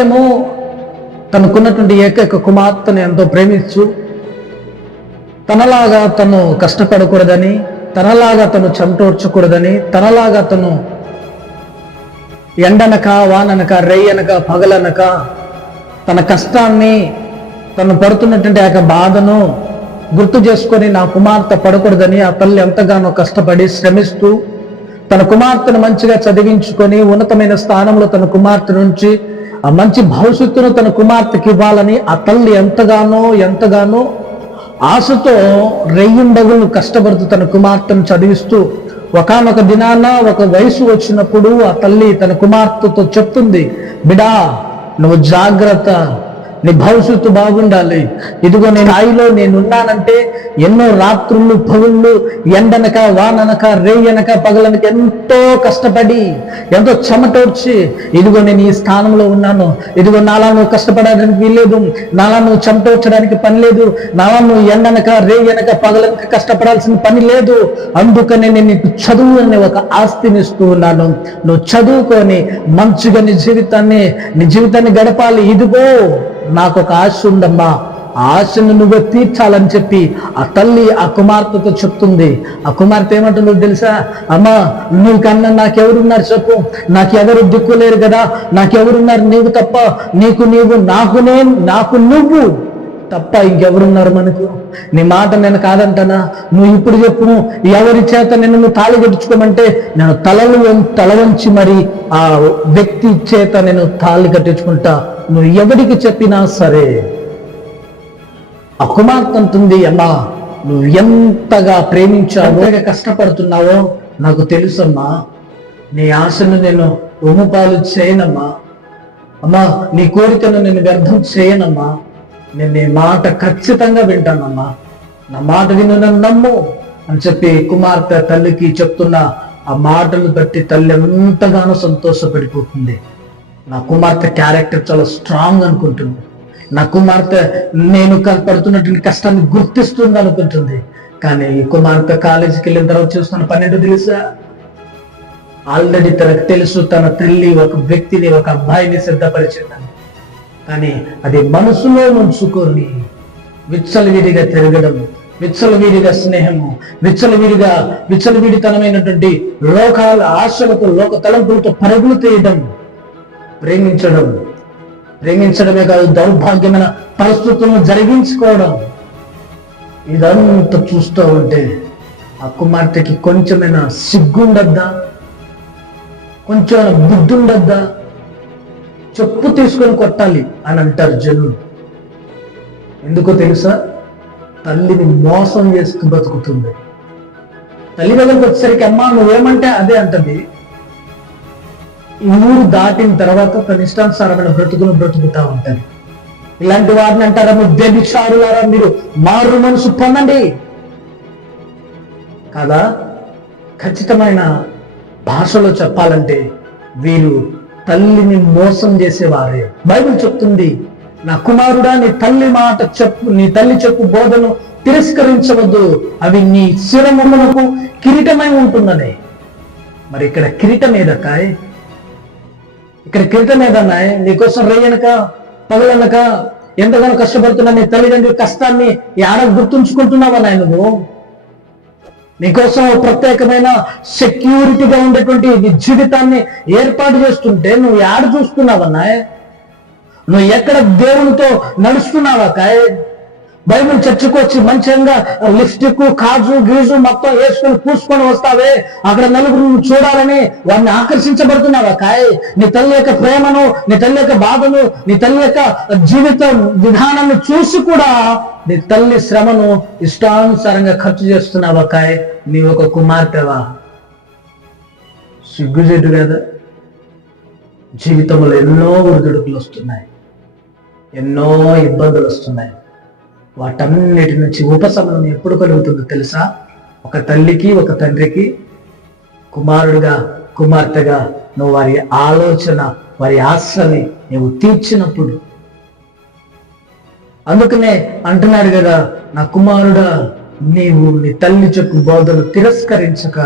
తల్లేమో తనకున్నటువంటి ఏకైక కుమార్తెను ఎంతో ప్రేమించు. తనలాగా తను కష్టపడకూడదని తనలాగా తను చెమటోడ్చకూడదని తనలాగా తను ఎండనక వాననక రేయనక పగలనక తన కష్టాన్ని తను పడుతున్నటువంటి ఆ యొక్క బాధను గుర్తు చేసుకొని నా కుమార్తె పడకూడదని ఆ తల్లి ఎంతగానో కష్టపడి శ్రమిస్తూ తన కుమార్తెను మంచిగా చదివించుకొని ఉన్నతమైన స్థానంలో తన కుమార్తె నుంచి ఆ మంచి భవిష్యత్తును తన కుమార్తెకి ఇవ్వాలని ఆ తల్లి ఎంతగానో ఎంతగానో ఆశతో రెయ్యిండగులు కష్టపడుతూ తన కుమార్తెను చదివిస్తూ ఒకానొక దినాన ఒక వయసు వచ్చినప్పుడు ఆ తల్లి తన కుమార్తెతో చెప్తుంది బిడా నువ్వు జాగ్రత్త. నీ భవిష్యత్తు బాగుండాలి. ఇదిగో నేను స్థాయిలో నేనున్నానంటే ఎన్నో రాత్రులు పగుళ్ళు ఎండనక వాననక రేయనక పగలనక ఎంతో కష్టపడి ఎంతో చెమటోడ్చి ఇదిగో నేను ఈ స్థానంలో ఉన్నాను. ఇదిగో నాలా నువ్వు కష్టపడడానికి వీల్లేదు. నాలా నువ్వు చెమటోడ్చడానికి పని లేదు. నాలా నువ్వు ఎండనక రేయనక పగలనక కష్టపడాల్సిన పని లేదు. అందుకనే నేను నీకు చదువు అనే ఒక ఆస్తిని ఇస్తూ ఉన్నాను. నువ్వు చదువుకొని మంచిగా నీ జీవితాన్ని నీ జీవితాన్ని గడపాలి. ఇదిగో నాకు ఒక ఆశ ఉందమ్మా. ఆ ఆశను నువ్వు తీర్చాలని చెప్పి ఆ తల్లి ఆ కుమార్తెతో చెప్తుంది. ఆ కుమార్తె ఏమంటుందో తెలుసా? అమ్మా నువ్వు కన్నా నాకెవరున్నారు చెప్పు. నాకెవరు దిక్కు లేరు కదా. నాకెవరున్నారు నీవు తప్ప నీకు నీవు నాకు నేను నాకు నువ్వు. తప్ప ఇంకెవరున్నారు మనకు? నీ మాట నేను కాదంటానా? నువ్వు ఇప్పుడు చెప్పు ఎవరి చేత నిన్ను నువ్వు తాళి కట్టించుకోమంటే నేను తలలు తల వంచి మరి ఆ వ్యక్తి చేత నేను తాళి కట్టించుకుంటా. నువ్వు ఎవరికి చెప్పినా సరే. ఆ కుమార్తె అంటుంది అమ్మా నువ్వు ఎంతగా ప్రేమించావో కష్టపడుతున్నావో నాకు తెలుసమ్మా. నీ ఆశను నేను ఉముపాలు చేయనమ్మా. అమ్మా నీ కోరికను నేను వ్యర్థం చేయనమ్మా. నేను నీ మాట ఖచ్చితంగా వింటానమ్మా. నా మాట విను నన్ను నమ్ము అని చెప్పి కుమార్తె తల్లికి చెప్తున్న ఆ మాటలు బట్టి తల్లి ఎంతగానో సంతోషపడిపోతుంది. నా కుమార్తె క్యారెక్టర్ చాలా స్ట్రాంగ్ అనుకుంటుంది. నా కుమార్తె నేను పడుతున్నటువంటి కష్టాన్ని గుర్తిస్తుంది అనుకుంటుంది. కానీ ఈ కుమార్తె కాలేజీకి వెళ్ళిన తర్వాత చూస్తున్న పన్నెండు తెలుసా? ఆల్రెడీ తనకు తెలుసు తన తల్లి ఒక వ్యక్తిని ఒక అబ్బాయిని సిద్ధపరిచిందని. కానీ అది మనసులో ఉంచుకొని విచ్చలవిడిగా తిరగడం విచ్చలవిడిగా స్నేహము విచ్చలవిడిగా విచ్చలవిడితనమైనటువంటి లోకాల ఆశలతో లోక తలంపులతో పరుగులు తీయడం ప్రేమించడం. ప్రేమించడమే కాదు దౌర్భాగ్యమైన పరిస్థితులను జరిగించుకోవడం. ఇదంతా చూస్తూ ఉంటే ఆ కుమార్తెకి కొంచెమైనా సిగ్గుండద్దా? కొంచెం బుద్ధి ఉండద్దా చెప్పు తీసుకొని కొట్టాలి అని అంటారు జనులు. ఎందుకో తెలుసా? తల్లిని మోసం చేస్తూ బతుకుతుంది. తల్లి దగ్గరకు వచ్చేసరికి అమ్మా నువ్వేమంటే అదే అంటది. ఈ ఊరు దాటిన తర్వాత తన ఇష్టానుసారమైన బ్రతుకును బ్రతుకుతా ఉంటది. ఇలాంటి వారిని అంటారా? మీరు వ్యభిచారులారా మీరు. మారు మనసు పొందండి. కదా? ఖచ్చితమైన భాషలో చెప్పాలంటే వీరు తల్లిని మోసం చేసేవారే. బైబిల్ చెప్తుంది నా కుమారుడా నీ తల్లి మాట చెప్పు నీ తల్లి చెప్పు బోధను తిరస్కరించవద్దు. అవి నీ శిరమునకు కిరీటమై ఉంటుందని మరి ఇక్కడ కిరీటం ఏదక్కాయ్? ఇక్కడ కిరీటం ఏదన్నాయ్ నీకోసం రేయనక పగలనక ఎంతగానో కష్టపడుతున్నా నీ తల్లిదండ్రుల కష్టాన్ని ఆడ గుర్తుంచుకుంటున్నావా నాయన నువ్వు? నీకోసం ఓ ప్రత్యేకమైన సెక్యూరిటీగా ఉండేటువంటి నీ జీవితాన్ని ఏర్పాటు చేస్తుంటే నువ్వు యాడ చూస్తున్నావన్నా నువ్వు ఎక్కడ దేవునితో నడుస్తున్నావా కాయ్? బైబిల్ చర్చకు వచ్చి మంచిగా లిప్స్టిక్ కాజు గీజు మొత్తం వేసుకొని పూసుకొని వస్తావే? అక్కడ నలుగురు చూడాలని వాడిని ఆకర్షించబడుతున్నావా కాయ? నీ తల్లి యొక్క ప్రేమను నీ తల్లి యొక్క బాధను నీ తల్లి యొక్క జీవిత విధానాన్ని చూసి కూడా నీ తల్లి శ్రమను ఇష్టానుసారంగా ఖర్చు చేస్తున్నావా కాయ? నీ ఒక కుమార్తెవా? సిగ్గుజెడ్డు కదా. జీవితంలో ఎన్నో ఒడిదుడుకులు వస్తున్నాయి. ఎన్నో ఇబ్బందులు వస్తున్నాయి. వాటన్నిటి నుంచి ఉపశమనం ఎప్పుడు కలుగుతుందో తెలుసా? ఒక తల్లికి ఒక తండ్రికి కుమారుడిగా కుమార్తెగా నువ్వు వారి ఆలోచన వారి ఆశని నువ్వు తీర్చినప్పుడు. అందుకనే అంటున్నాడు కదా నా కుమారుడా నీవు నీ తల్లి చెప్పు బోధలు తిరస్కరించక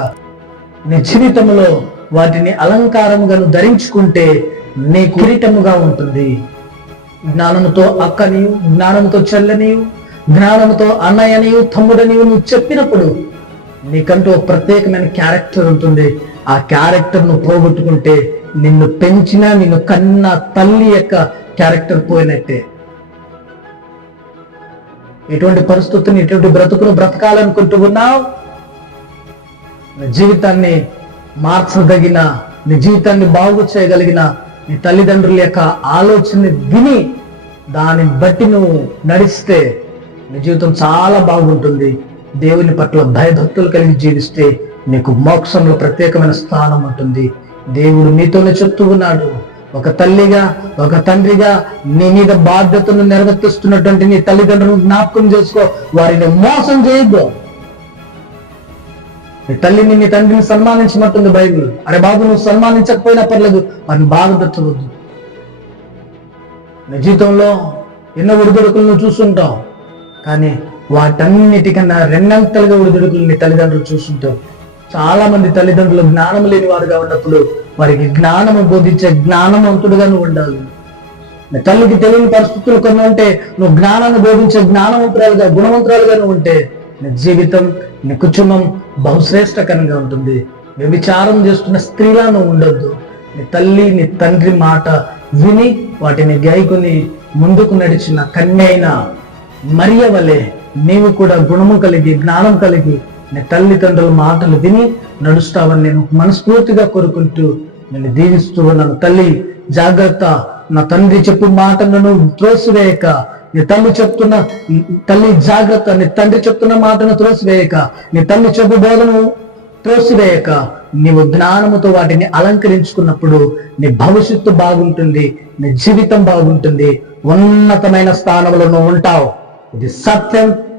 నీ జీవితంలో వాటిని అలంకారముగాను ధరించుకుంటే నీ కిరీటముగా ఉంటుంది. జ్ఞానముతో అక్కనియు జ్ఞానముతో చెల్లనియు జ్ఞానముతో అన్నయ్యనియు తమ్ముడనియు నువ్వు చెప్పినప్పుడు నీకంటూ ప్రత్యేకమైన క్యారెక్టర్ ఉంటుంది. ఆ క్యారెక్టర్ను పోగొట్టుకుంటే నిన్ను పెంచిన నిన్ను కన్న తల్లి యొక్క క్యారెక్టర్ పోయినట్టే. ఎటువంటి పరిస్థితిని ఎటువంటి బ్రతుకును బ్రతకాలనుకుంటూ ఉన్నావు? నీ జీవితాన్ని మార్చదగిన నీ జీవితాన్ని బాగు చేయగలిగిన నీ తల్లిదండ్రుల యొక్క ఆలోచనని విని దాన్ని బట్టి నువ్వు నడిస్తే నీ జీవితం చాలా బాగుంటుంది. దేవుని పట్ల భయభక్తులు కలిగి జీవిస్తే నీకు మోక్షంలో ప్రత్యేకమైన స్థానం ఉంటుంది. దేవుడు నీతోనే చెప్తూ ఉన్నాడు ఒక తల్లిగా ఒక తండ్రిగా నీ మీద బాధ్యతను నిర్వర్తిస్తున్నటువంటి నీ తల్లిదండ్రులను జ్ఞాపకం చేసుకో వారిని మోసం చేయొద్దు. నీ తల్లిని నీ తండ్రిని సన్మానించమంటుంది బైబిల్. అరే బాబు నువ్వు సన్మానించకపోయినా పర్లేదు వారిని బాధపెట్టవద్దు నీ జీవితంలో ఎన్నో ఒడిదొడుకులను నువ్వు చూస్తుంటావు కానీ వాటన్నిటికన్నా రెండంతలుగా ఒడిదుడుకులు నీ తల్లిదండ్రులు చూస్తుంటావు చాలా మంది తల్లిదండ్రులు జ్ఞానం లేని వారుగా ఉన్నప్పుడు వారికి జ్ఞానము బోధించే జ్ఞానవంతుడుగా నువ్వు ఉండాలి. నీ తల్లికి తెలియని పరిస్థితులు కొన్ని ఉంటే నువ్వు జ్ఞానాన్ని బోధించే జ్ఞానవంతురాలుగా గుణవంతురాలుగా నువ్వు ఉంటే నీ జీవితం నీ కుటుంబం బహుశ్రేష్టకరంగా ఉంటుంది. వ్యభిచారం చేస్తున్న స్త్రీలా నువ్వు ఉండొద్దు. నీ తల్లి నీ తండ్రి మాట విని వాటిని గైకుని ముందుకు నడిచిన కన్య అయినా మరియ వలె నీవు కూడా గుణము కలిగి జ్ఞానం కలిగి నీ తల్లిదండ్రుల మాటలు విని నడుస్తావని నేను మనస్ఫూర్తిగా కోరుకుంటూ నేను దీవిస్తూ ఉన్నాను. తల్లి జాగ్రత్త. నా తండ్రి చెప్పు మాటలను త్రోసివేయక. నీ తల్లి చెప్తున్న తల్లి జాగ్రత్త. నీ తండ్రి చెప్తున్న మాటను త్రోసివేయక. నీ తల్లి చెప్పు బోధను త్రోసివేయక. నీవు జ్ఞానముతో వాటిని అలంకరించుకున్నప్పుడు నీ భవిష్యత్తు బాగుంటుంది నీ జీవితం బాగుంటుంది. ఉన్నతమైన స్థానంలో నువ్వు ఉంటావు. discertent